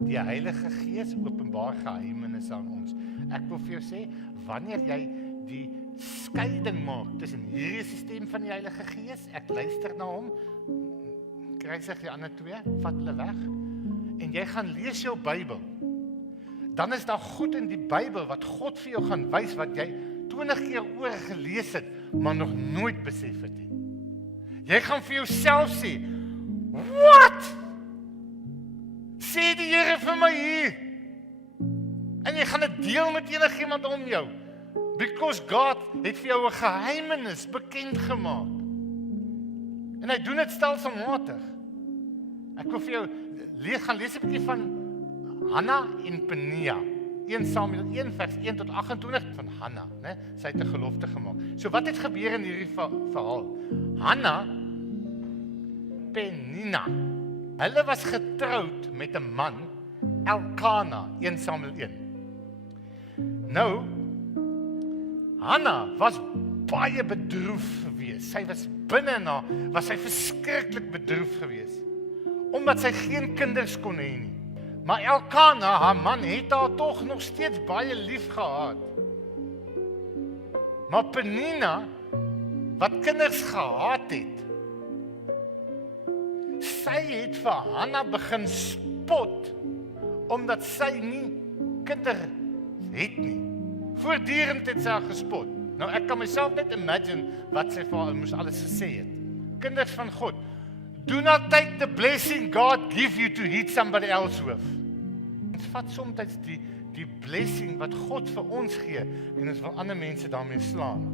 Die Heilige Gees openbaar geheimenis aan ons. Ek wil vir jou sê, wanneer jy die skeiding maak tussen hierdie sisteem van die Heilige Gees, ek luister na hom, kruisig die ander twee, vat hulle weg, en jy gaan lees jou Bybel, dan is daar goed in die Bybel wat God vir jou gaan wys, wat jy 20 keer oor gelees het, maar nog nooit besef het nie. Jy gaan vir jouself sê, what? Sê die Here vir my hier. En jy gaan dit deel met enigiemand om jou. Because God het vir jou 'n geheimenis bekend gemaak. En hy doen dit stelselmatig. Ek wil vir jou gaan lees 'n bietjie van Hanna en Penia. 1 Samuel 1 vers 1 tot 28 van Hanna, né? Sy het 'n gelofte gemaak. So wat het gebeur in hierdie verhaal? Hanna, Penina, hulle was getroud met 'n man, Elkana, 1 Samuel 1. Nou, Hanna was baie bedroef gewees. Sy was binne na, was sy verskriklik bedroef gewees, omdat sy geen kinders kon hê nie. Maar Elkana, haar man, het haar tog nog steeds baie lief gehad. Maar Penina, wat kinders gehad het, sy het vir Hanna begin spot, omdat sy nie kinders het nie. Voortdurend het sy haar gespot. Nou ek kan myself net imagine wat sy vir haar moes alles gesê het. Kinders van God, do not take the blessing God give you to hit somebody else with. Ons vat soms die blessing wat God vir ons gee, en ons wil ander mense daarmee slaan.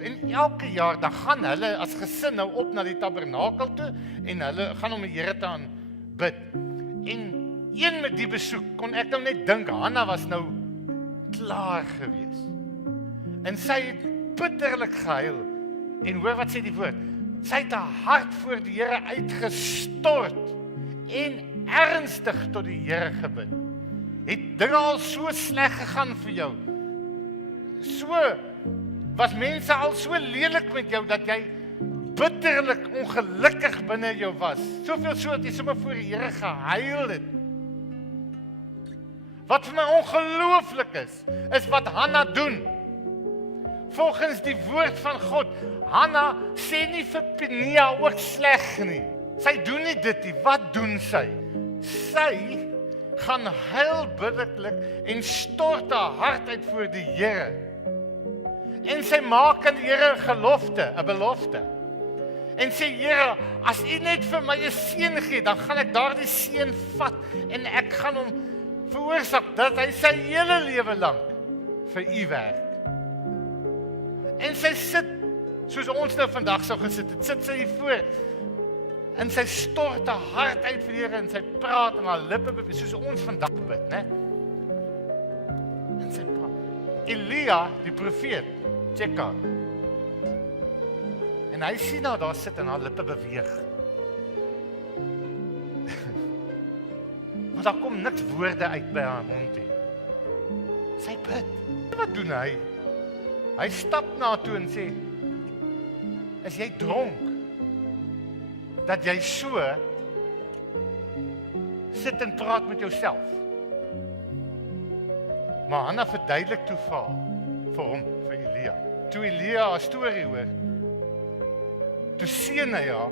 En elke jaar, dan gaan hulle as gesin nou op na die tabernakel toe, en hulle gaan om die Here te aanbid. En een met die besoek, kon ek nou net dink, Hanna was nou klaar gewees. En sy het bitterlik gehuil, en hoor wat sê die woord, sy het haar hart voor die Here uitgestort, en ernstig tot die Here gebid. Het dinge al so sleg gegaan vir jou? Was mense al so lelik met jou, dat jy bitterlik ongelukkig binne jou was? Soveel so, dat jy sommer voor die Here gehuil het. Wat vir my ongelooflik is wat Hanna doen. Volgens die woord van God, Hanna sê nie vir Penia ook sleg nie. Sy doen nie dit nie. Wat doen sy? Sy gaan huil bitterlik en stort haar hart uit voor die Here. En sy maak aan die Here 'n belofte. En sê, Here, as U net vir my 'n seun gee, dan gaan ek daardie seun vat en ek gaan hom veroorsaak dat hy sy hele lewe lank vir U werk. En sy sit, soos ons nou vandag sou gesit het, sit sy hier voor, en sy stort haar hart uit vir die Here, en sy praat en haar lippe beweeg, soos ons vandag bid, né? En sy praat. Elia, die profeet, check haar. En hy sien haar daar sit en haar lippe beweeg. Maar daar kom niks woorde uit by haar mond nie. Sy bid. Wat doen hy? Hy stap na haar toe en sê, is jy dronk? Dat jy so sit en praat met jouself. Maar Hanna verduidelik toe vir hom, vir Elia. Toe Elia haar storie hoor, toe seën hy haar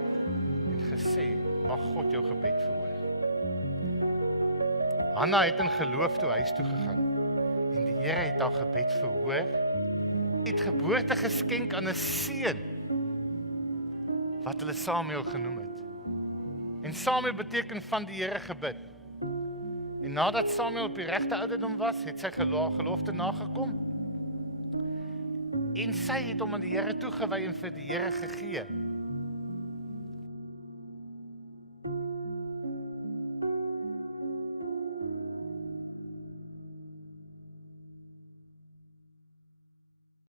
en gesê, mag God jou gebed verhoor. Hanna het in geloof toe huis toe gegaan, en die Here het haar gebed verhoor, het geboorte geskenk aan 'n seun, wat hulle Samuel genoem het. En Samuel beteken van die Here gebid. En nadat Samuel op die regte ouderdom was, het sy gelofte nagekom. En sy het hom aan die Here toegewy en vir die Here gegee.